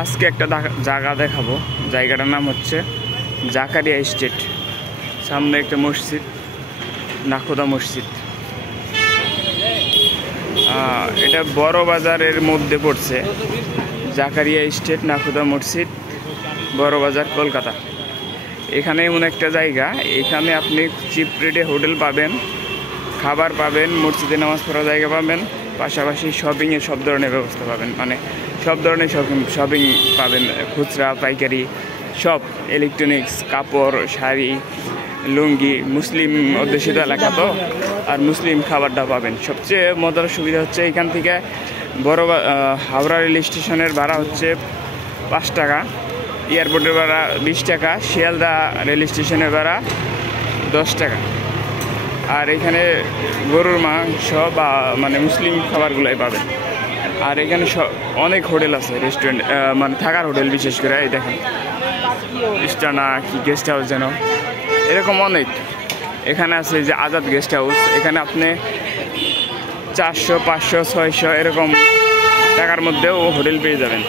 আজকে একটা জায়গা দেখাবো। জায়গাটার নাম হচ্ছে জাকারিয়া এস্টেট। সামনে একটা মসজিদ, নাখোদা মসজিদ। এটা বড় বাজারের মধ্যে পড়ছে। জাকারিয়া এস্টেট, নাখোদা মসজিদ, বড় বাজার, কলকাতা। এখানে এমন একটা জায়গা, এখানে আপনি চিপ রেটে হোটেল পাবেন, খাবার পাবেন, মসজিদে নামাজ পড়ার জায়গা পাবেন, পাশাপাশি শপিংয়ের সব ধরনের ব্যবস্থা পাবেন। মানে সব ধরনের শপিং পাবেন, খুচরা পাইকারি সব, ইলেকট্রনিক্স, কাপড়, শাড়ি, লুঙ্গি। মুসলিম অধ্যুষিত এলাকা তো, আর মুসলিম খাবারটা পাবেন। সবচেয়ে মজার সুবিধা হচ্ছে এখান থেকে হাওড়া রেল স্টেশনের ভাড়া হচ্ছে 5 টাকা, এয়ারপোর্টের ভাড়া 20 টাকা, শিয়ালদা রেল স্টেশনের ভাড়া 10 টাকা। আর এখানে গরুর মাংস বা মানে মুসলিম খাবারগুলাই পাবেন। আর এখানে অনেক হোটেল আছে, রেস্টুরেন্ট, মানে থাকার হোটেল। বিশেষ করে এই দেখেন ইস্টানা কি গেস্ট হাউস যেন, এরকম অনেক। এখানে আছে যে আজাদ গেস্ট হাউস, এখানে আপনি 400, 500, 600 এরকম টাকার মধ্যেও হোটেল পেয়ে যাবেন।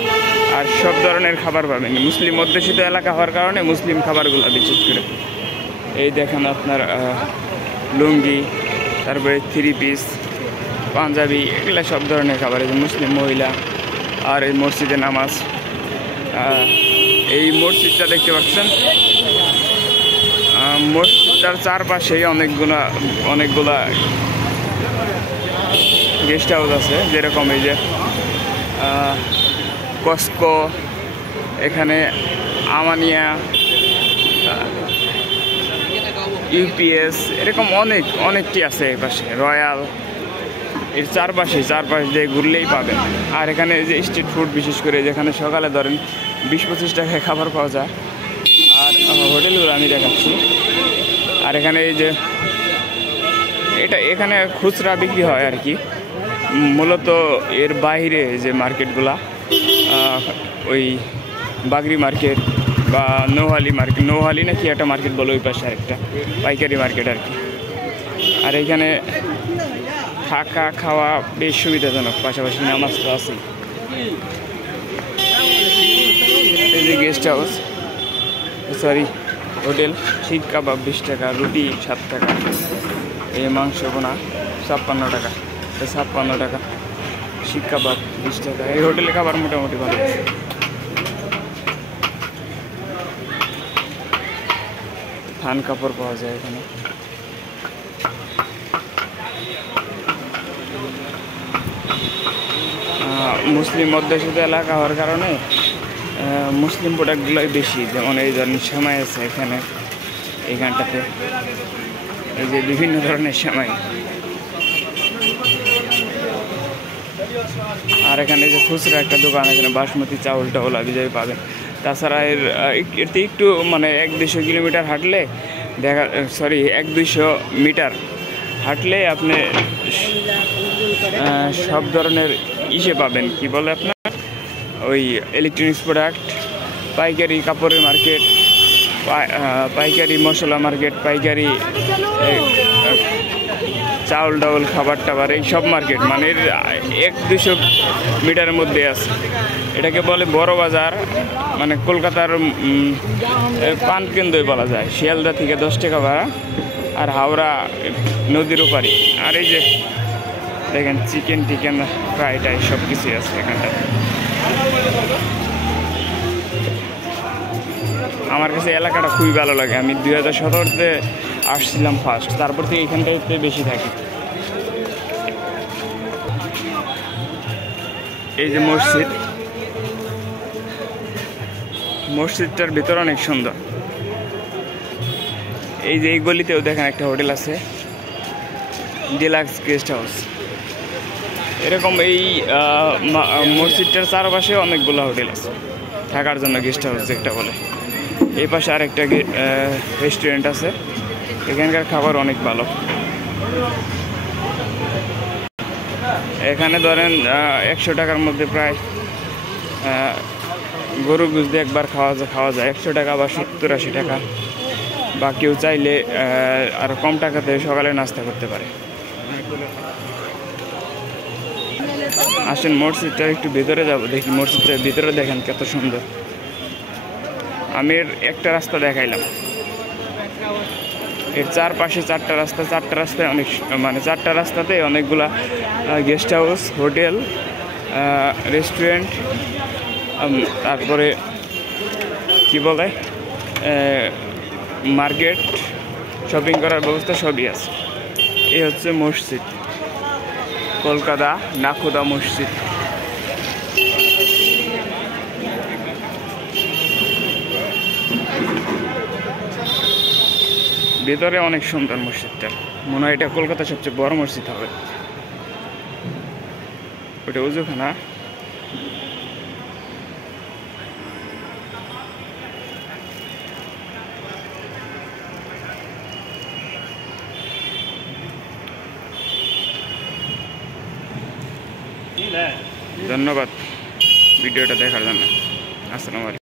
আর সব ধরনের খাবার পাবেন। মুসলিম অধ্যুষিত এলাকা হওয়ার কারণে মুসলিম খাবারগুলো বিশেষ করে এই দেখেন আপনার লুঙ্গি, তারপরে 3 পিস, পাঞ্জাবি, এগুলো সব ধরনের খাবার। এই যে মুসলিম মহিলা। আর এই মসজিদে নামাজ। এই মসজিদটা দেখতে পাচ্ছেন, মসজিদটার চারপাশেই অনেকগুলা গেস্ট হাউস আছে। যেরকম এই যে কস্কো, এখানে আমানিয়া, ইউপিএস, এরকম অনেকটি আছে। এই পাশে রয়্যাল, এর চারপাশ দিয়ে ঘুরলেই পাবেন। আর এখানে যে স্ট্রিট ফুড, বিশেষ করে যেখানে সকালে ধরেন 20-25 টাকায় খাবার পাওয়া যায়। আর হোটেলগুলো আমি দেখাচ্ছি। আর এখানে এই যে এখানে খুচরা বিক্রি হয় আর কি। মূলত এর বাইরে যে মার্কেটগুলা, ওই বাগরি মার্কেট বা নৌহালি মার্কেট, নৌহালি নাকি একটা মার্কেট বলে, ওই পাশে আরেকটা পাইকারি মার্কেট আর কি। আর এখানে থাকা খাওয়া বেশ সুবিধাজনক, পাশাপাশি নামাজ তো আছে। এই যে গেস্ট হাউস, সরি হোটেল। শিক কাবাব 20 টাকা, রুটি 7 টাকা, এই মাংস বোনা 56 টাকা, 56 টাকা, শিক কাবাব 20 টাকা। এই হোটেলে খাবার মোটামুটি ভালো। থান কাপড় পাওয়া যায় এখানে। মুসলিম অধ্যুষিত এলাকা হওয়ার কারণে মুসলিম প্রোডাক্টগুলোই বেশি। যেমন এই ধরনের সেমাই আছে এখানে, এইখানটাতে এই যে বিভিন্ন ধরনের সেমাই। আর এখানে যে খুচরা একটা দোকান, এখানে বাসমতি চাউল টাউল আবিজাবি পাবেন। তাছাড়া এতে একটু মানে 100-200 কিলোমিটার হাঁটলে 100-200 মিটার হাঁটলে আপনি সব ধরনের পাবেন। কি বলে আপনার ওই ইলেকট্রনিক্স প্রোডাক্ট, পাইকারি কাপড়ের মার্কেট, পাইকারি মশলা মার্কেট, পাইকারি চাউল ডাউল, খাবার টাবার, এই সব মার্কেট মানে 100-200 মিটারের মধ্যে আছে। এটাকে বলে বড় বাজার। মানে কলকাতার পান কেন্দ্রই বলা যায়। শিয়ালদা থেকে 10 টাকা ভাড়া, আর হাওড়া নদীর ওপারে। আর এই যে দেখেন চিকেন টিকেন, ফ্রাই টাই সব কিছুই আছে এখানটা। আমার কাছে এলাকাটা খুবই ভালো লাগে। আমি 2017-তে আসছিলাম ফার্স্ট, তারপর থেকে এখানটাতে বেশি থাকি। এই যে মসজিদটার ভিতর অনেক সুন্দর। এই যে এই গলিতেও দেখেন একটা হোটেল আছে, ডিলাক্স গেস্ট হাউস। এরকম এই মসজিদটার চারপাশে অনেকগুলো হোটেল আছে থাকার জন্য, গেস্ট হাউস যেটা বলে। এই পাশে আরেকটা রেস্টুরেন্ট আছে, এখানকার খাবার অনেক ভালো। এখানে ধরেন 100 টাকার মধ্যে প্রায় গরু গুজ দিয়ে একবার খাওয়া যায়। 100 টাকা বা 70-80 টাকা। বা কেউ চাইলে আরও কম টাকাতে সকালে নাস্তা করতে পারে। আসেন মসজিদটার একটু ভিতরে যাব, দেখি মসজিদটার ভিতরে দেখেন কত সুন্দর। আমি এর একটা রাস্তা দেখাইলাম, এর চারপাশে চারটা রাস্তায় অনেক মানে চারটা রাস্তাতে অনেকগুলা গেস্ট হাউস, হোটেল, রেস্টুরেন্ট, তারপরে কি বলে মার্কেট, শপিং করার ব্যবস্থা সবই আছে। এই হচ্ছে মসজিদ, কলকাতা নাখোদা মসজিদ। ভেতরে অনেক সুন্দর মসজিদটা, মনে হয় এটা কলকাতার সবচেয়ে বড় মসজিদ হবে। ওটা উজুখানা। ধন্যবাদ ভিডিওটা দেখার জন্য। আসসালামু আলাইকুম।